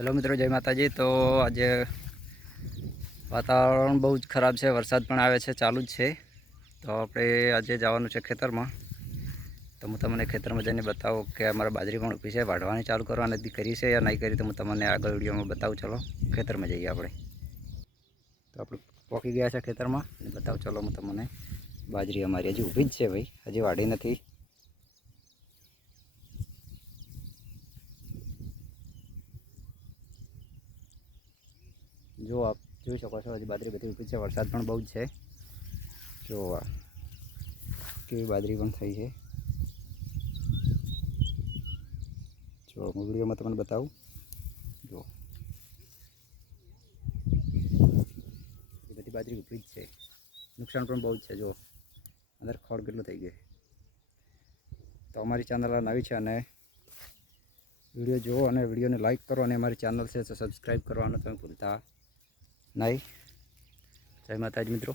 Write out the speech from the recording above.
Hello મિત્રો, જય માતાજી। તો આજે વાતાવરણ બહુ જ ખરાબ છે, વરસાદ પણ આવે છે, ચાલુ જ છે। તો આપણે આજે જવાનું છે ખેતરમાં। તો હું તમને ખેતરમાં જઈને બતાવું કે અમારા બાજરી પણ ઊભી છે, વાઢવાની ચાલુ કરવાની કરી છે યા નહીં કરી, તો હું તમને આગળ વિડીયોમાં બતાવું। ચલો ખેતરમાં જઈએ આપણે। તો આપણે પહોંચી ગયા છે ખેતરમાં અને બતાવું, ચલો હું તમને। બાજરી અમારી હજી ઊભી જ છે ભાઈ, હજી વાઢી નથી। જો આપ જોઈ શકો છો, હજી બાજરી બધી ઊભી છે, વરસાદ પણ બહુ જ છે। જો આ કેવી બાજરી પણ થઈ છે, જો હું વિડીયોમાં તમને બતાવું। જો એ બધી બાજરી ઊભી જ છે, નુકસાન પણ બહુ જ છે। જો અંદર ખોળ કેટલું થઈ ગયું। તો અમારી ચેનલ નવી છે અને વિડીયો જુઓ અને વિડીયોને લાઇક કરો, અને અમારી ચેનલ છે તો સબસ્ક્રાઈબ કરવાનું તમે ભૂલતા નહીં। જય માતાજી મિત્રો।